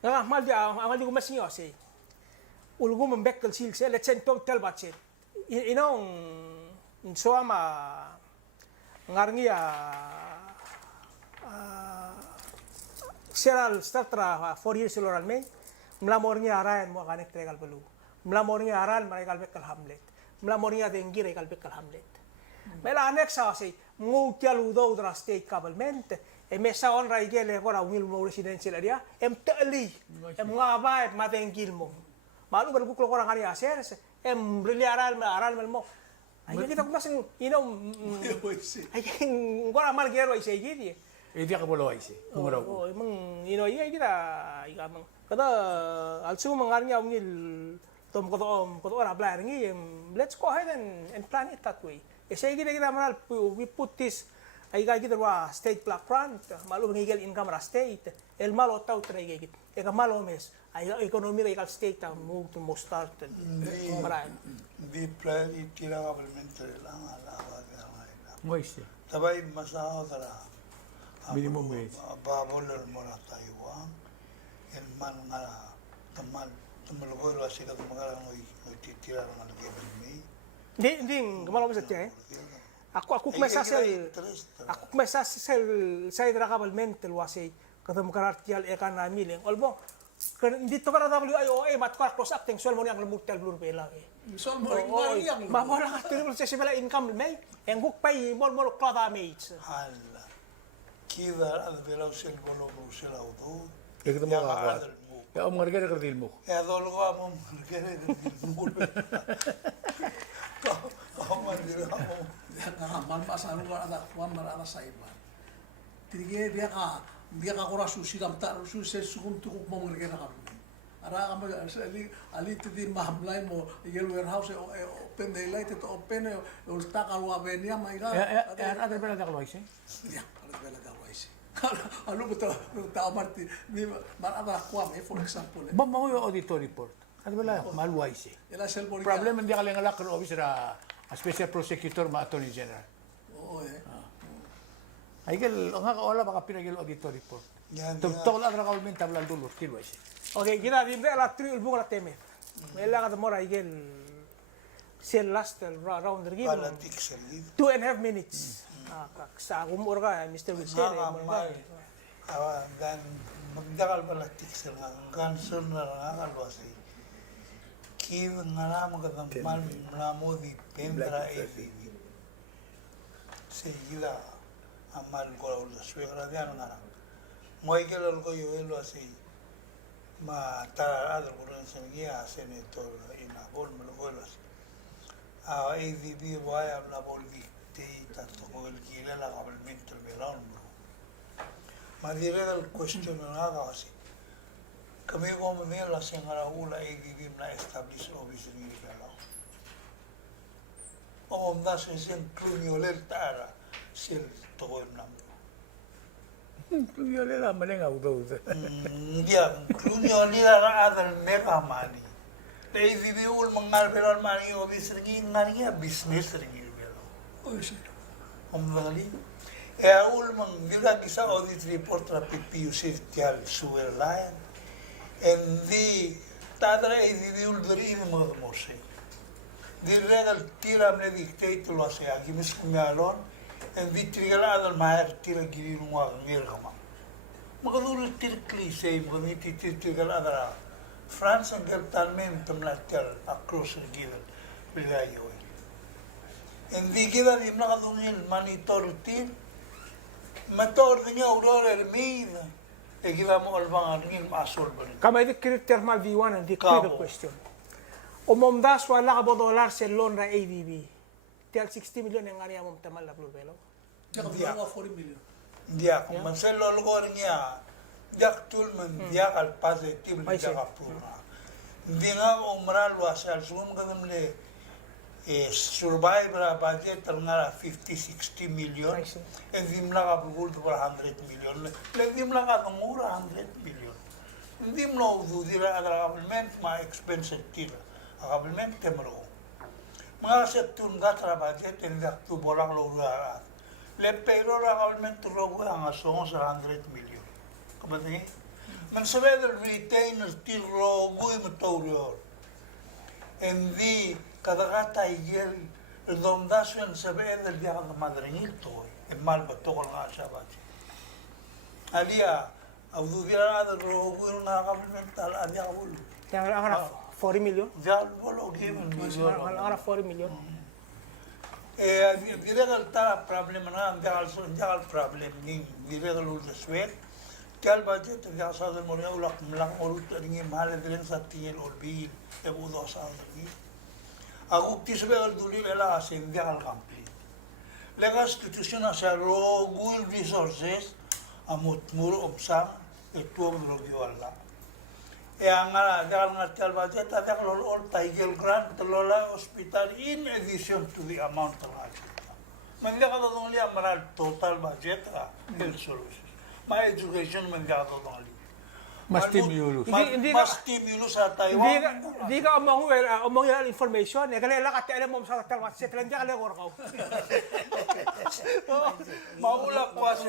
nga mal dia amal di ko masinyo say. Ulgo mo bekkel sil say let's say tel batse. Inong soama ngarngia seral startra 4 years loral me mlamor ngi arayan mo kanek tregal belu mlamor ngi aral marekal bekal hamlet mlamor ngi dengi rekal bekal hamlet mela anexa say ngu tialu do dra state government e mesa on raigele gora wil mo residential area tali ngaba ma dengil mo malu ber guklo orang ari aser really aral mo ay kita kumasin ay gora mal gero ay say gidi Hindi ka mo loay si. Mungaraw. Oh, emang iya kita ikamang kada also mangarnya ungil tom ko ora bla ringi let's go ahead and plan it that way. Say kita manal we put this ay kita wa state black front malu ngigel income ra state el malo tau trege git e ka malo mes ay economy ra state ta move to most start Di plan itira government lang ala. Mo isi. Tabay masaho tara. Minimum wage. Baboler mo na Taiwan. El man nga tumalugoy lo asika tumagarang titira ng nag-ibig me. Hindi kamalo mo sa tiyan. Ako kumesa sa idrakabelmente lo asay kada makarartial economy leng olbo hindi to para WIOA mat ka cross acting sol mo ni ang mutel blur pela Sol mo ring yang. mamola ka tinul sa sibala income may en hukpay mol klada mates Hala. Kida al velo sel bolo sel auto. Ya kita mo ka. Ya om ngarga ka dil mo. Ya dolo ko mo ngarga ka mo. Kau mandir ako. Man masa anu ada wan marana sa iba. Tige dia ka kora susi kam ta susi sukum tu mo ngarga ka. Ara kam ali tidi mahamlay mo yel warehouse open daylight to open ulta ka wa venia mai ga. Ada pala ka loay si. Ya, ada bela da waisi. Ano betul ta marti ni marada kwam for example. Ba mo yung auditor report. Ada pala maluway si. Ela sel por Problem hindi ka lang alak ng office ra special prosecutor ma attorney general. Oo Ay kel nga wala baka pinagil auditor report. Yan. Tol ang government tabla dulur kilway si. okay kita dinde la tri ulbu la teme mela ka mora igen sel last round rigi Politics ali. 2.5 minutes sa umur ka Mr. Wilson Dan magdakal politics nga kanson na nakakalwasi. Kiw nga na magdammal mlamo di pendra AVV. Seguida amal ko la suegra de ana. Moy que lo yo lo así. Ma ta adro con sengia senator ina bol me lo así. AVV voy a hablar bol tanto con el que la government el melón. Ma dire del question na así. Kami ko mo la sengara ula AVV na establish office ni melón. O mda se sen clunioler tara sil to el namro. Yo le da malenga udo. Dia clunioler adal mega money. AVV ul mangal melon mani office ni ngari business ringi. Oh, sí. Omdali. Ulman vila kisa audit report ra PPUC tial suer line. En di tadra AVV ul deri mo morse. Di regal tira me dictate lo hace aquí mis kumialon. En di trigala dal maer tira giri rumwa ngir kama. Magadul tir klise mo ni trigala dara. France and talment tamlatel across the given. Bilayo. Hindi kita di nakadungil manitor tin. Mator niya aurora ermida. E kita mo albang ringin masol ba rin. kama iti kriter mal V1 and the critical question umomdas wala ka $1 sa loan ra AVB tial 60 million yang ari amom tamal la blubelo Ya Dia. ka 40 million. Dia kung manselo algo niya. Diak tulman diak al positive Ay, diak sir. apura. Hindi nga umral wasal sum kadam le survive ra budget nga 50-60 million. I see. And vimla ka bugul to 100 million. Le vimla ka ngura 100 million. Hindi mo dudira ang government ma expense tira. Ang government temro. Mga sa tunga sa budget and that to bolang lo ra. Le pero ang government ro ang asong sa 100 million. Kabati? Man sabi the retainers tiro guy motorior. And the kadagata igel dondación sabi el dia ng madringito e mal batokol nga sa budget. Alia au dudira na ro guy na governmental alia ul. Yang ang 40 million. Dal bolo given million. Ang 40 million. Viregal ta problem na dal problem ning viregal ul sweat. Kal budget ga sa del moria ulak mlang ulut ringi mahal din sa tingin olbi e budo sa ni. Aku tisbel duli ela asin dial complete. Lega institution sa ro gul resources amut mur opsang e tuom lo giwala. E anga dal nga kal budget ta dak lol all tiger grant lola hospital in addition to the amount of budget. Mangga ka dong li amaral total budget health services. My education mangga ka dong li. Mas stimulus. Hindi ka- Mas stimulus sa Taiwan. Di ka umong yung information. Eh, kaya lakat alam mo sa talwat. Sa talang diya ka lang orkaw. Maulak ko sa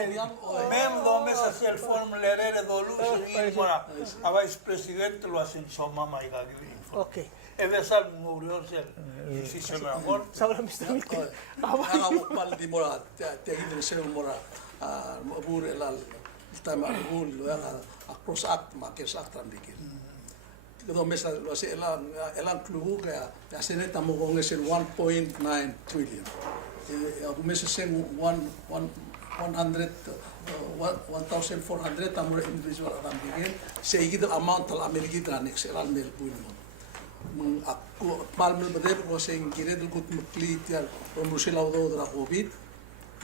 mem dome sa cellphone lerere dolu sugin mora. A vice president lo asin soma mai gagi. Okay. E vesal murió ser decision amor. Sa wala Mr. Miko. Nakakapal di mo na, tiagin din sa'yo mo na, maburi elal, tama rule, across act, makis act ang bigil. Kado mesa, si elang kluhu kaya, sineta mo kong isin 1.9 trillion. Ako mesa sen 1,400 tamur individual ang bigil, sa igid amount tal Amerikid next elal mil puin mo. Ako palmel badep ko sa ingire del gut muklit yan romusilaw do dra covid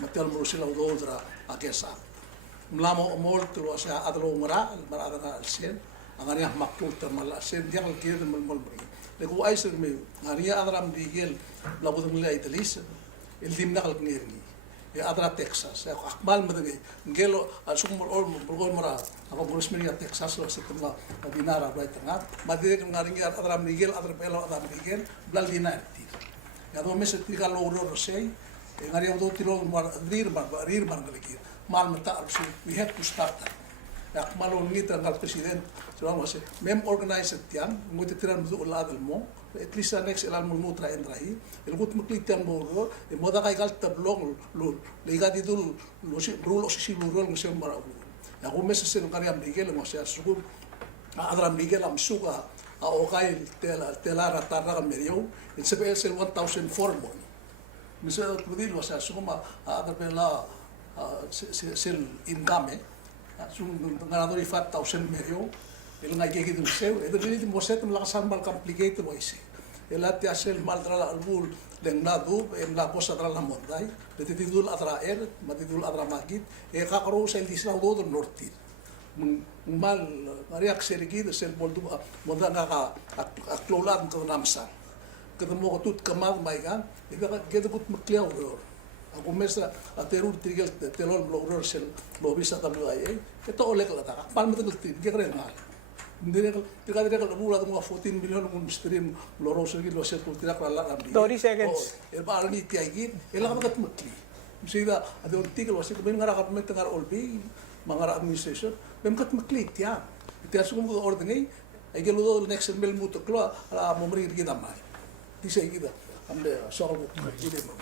matel romusilaw do dra akesa mlamo mol to sa adro mara marada na alsen angani maktul termal alsen dia kal kire mol mol bri le ko ay sir me ngari adram digel labud mila italis el dimna kal ngirni ya adra Texas akmal madagi ngelo sumol ol bulgol mara ako bulos media Texas lo sa tuma binara right nga madire kang ngaring adra Miguel adra pelo adra Miguel blal dinarti ya do mes tika lo ro sei ngari do tilo rir mar galiki mal mata absu we have to start that ya akmal on ngita ngal president so mo se mem organize tiang mo te tiran do la del mo at least next elan mo nutra endrahi el gut muklit tiang mo ro e moda kay gal tablong lo liga di dul lo si rulo si rulo mo se mara ya ko mes se ngari am Miguel mo se sugur adra Miguel am suga a okay tela ratara ka merio it se el 1004 mo misa pudil mo sa suma adra pela sil income sung ganador 5,000 merio el ngai ke kitu seu edo ni mo set mo lakasan mal complicated mo isi el ati asel mal tra albul leng nadu en la cosa tra la mondai de tidul atra matidul atra magit e ka karo sel disna do norti mal mariak serigi de sel boldu monda nga aklolan ko namsa ketemu ko tut kamal maigan ega ke gut makliaw ako mesa aterur trigel telol blogger sel lobisa WIA ito olek la ta palma tul tin ke kren mal ndire tika bula mo 14 million mun stream loro sergi lo set kultira kala rambi 30 seconds. el bal ni tiagi el ka gat mutli sida ado tika lo set ben ngara ka met ngar olbi mangara administration ben kat mutli tia tia sum do ordeni ay gelo do next mil muto klo ala momri gida mai dise gida ambe sorgo gide mo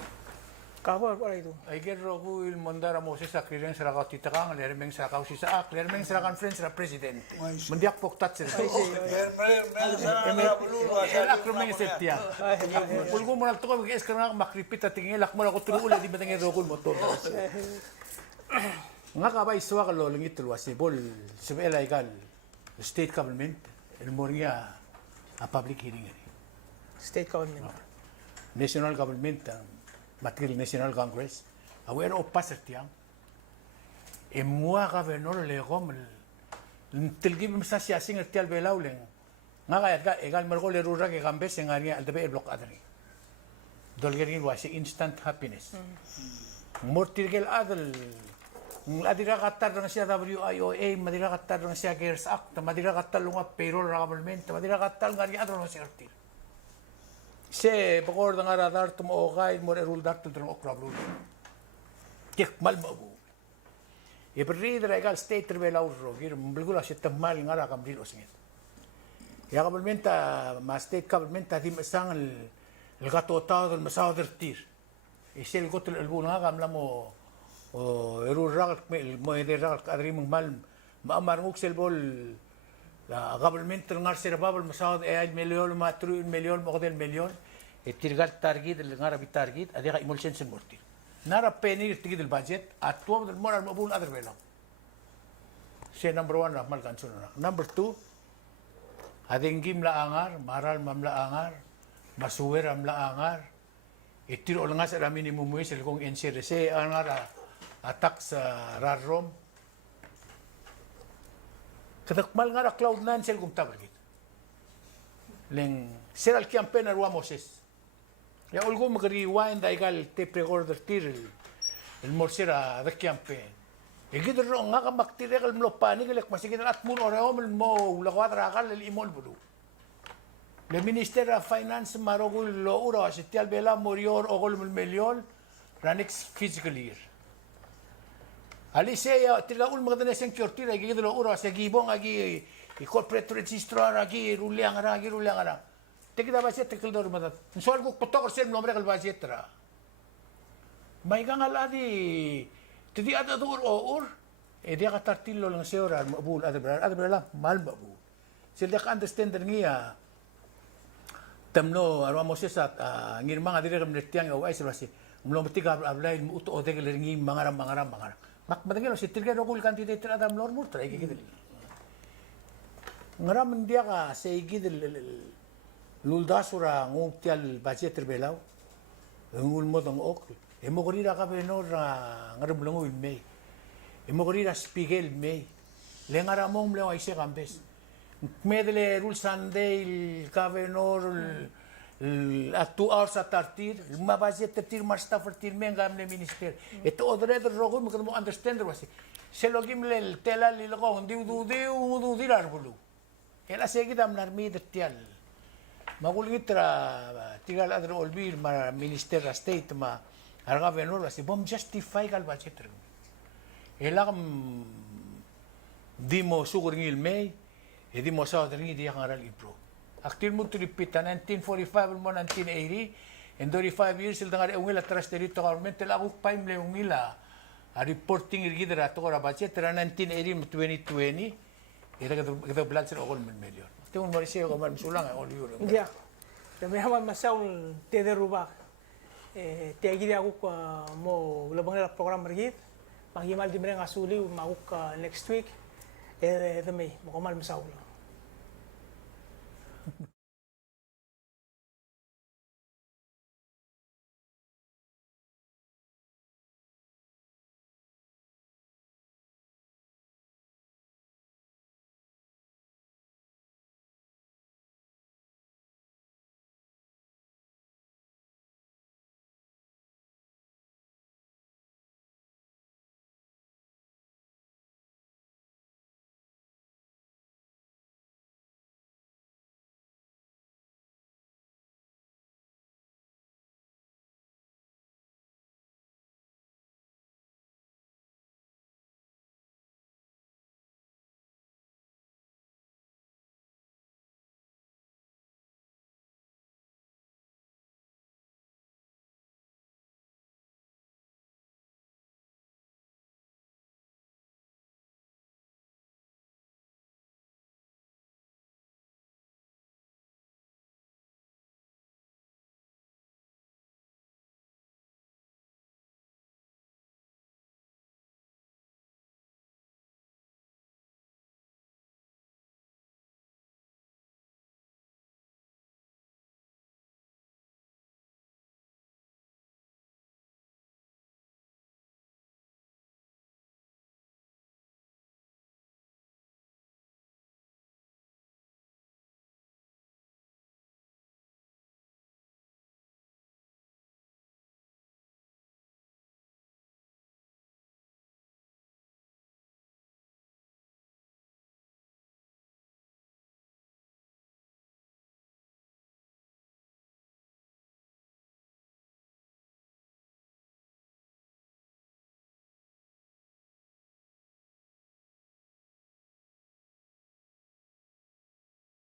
Kabar wala ito. Ay gero ko il mandara mo sa kliren sa ka titakang lermeng sa ka si sa lermeng sa conference sa president. Mundiak poktat sir. El akromeng setia. Pulgo mo nalto ko es kana makripit at tingin lak mo ko tulo di batang rokul motor. Nga ka ba iswa ka lo lingit lo asibol sa illegal state government el moria a public hearing. State government. National government Material National Congress, aware of passer tiang. E mua governor le gom tilgi msa siasing tial belaulen. Nga kaya egal mergo le rura ke gambes ngaria al debe block adani. dolgerin wasi instant happiness. Mortirgel adal madira katar ng siya WIOA, madira katar ng siya CARES Act, madira katar lunga payroll government, madira katar ng adro ng siya artil. Se bakor ng radar tumo okay mo rule dat to drongokrablo. Kik mal mo. Iperri regal state tribela urro gir mbulgula siya tamal ngara kam dilo singit. Ya government ma state government di masang el gato tao del masao dertir. Isel gotul albuna kam lamo o erurral mo ederral kadri mal maamar nguksel bol la government ngar serbabal masao ay milyon ma 3 milyon mo del milyon itirgal target el ngara bit target adi ka emulsion sen mortir nara penir tigid el budget at tuwa del moral mabul other way lang se number 1 mal kansun na number 2 ading gim la angar maral mamla angar masuwer am la angar itiro nga sa minimum wage el kong NCRC angar attack sa rarom katakmal nga cloud nine sel kung tabargit leng seral campaign arwa moses ya ulgo mag-rewind daigal tape recorder tir el morsera the campaign igid ro nga ka maktiregal mlo pani galek masigid at mun oreom mo lakwadra kal el imol bulu le minister of finance marogul lo ura sitial bela morior ogol milyon ra next fiscal year Aliseya tilaul magdana sing curtira gigidlo ura sa gibong agi corporate registrar agi ruliang ara tikida ba siya tikildor madat sual ko putok sel nombre kal budget ra may gangal adi tidi ada ur dia katartilo lang seora mabul ada bra mal mabu sila ka understand ngiya tamno arwa mo siya ngir mga dire kam netiang o ay sila mlo matiga ablay mo uto odeg ngi mangaram mak madangelo si tirga rogul candidate adam lor mur tray gidil ngaram dia ka sa gidil luldasura ngutial budget terbelaw ngul mo dong ok emo gorira ka benor ngaram lango in may emo gorira spiegel may lengara mong mlo ay se kambes medle rule sunday ka benor at 2 hours at tartir, mabazit tartir mas tafartir mengam le minister. Ito odre der rogo mo kamo understand wasi. Se logim le tela li logo hindi udu arbulu. Ela segi dam narmi detial. Magulitra tigal adro olbir ma minister state ma arga venor wasi bom justify kal budget. Ela dimo suguringil may edimo sa dringi dia ngaral impro. Aktil mo tripita 1945 mo 1980 and 35 years sila nga ungila trust dito government la ko paim le ungila a reporting irgidra to ra budget ra 1980 2020 ira ka blood sa okol million tung mo siya ko man sulang all euro Ya. Dami haman masaul tederuba. Tiagiri ako mo labang na program rigid. Paghimal di mga asuli maguk next week. Dami mo kamal masaul.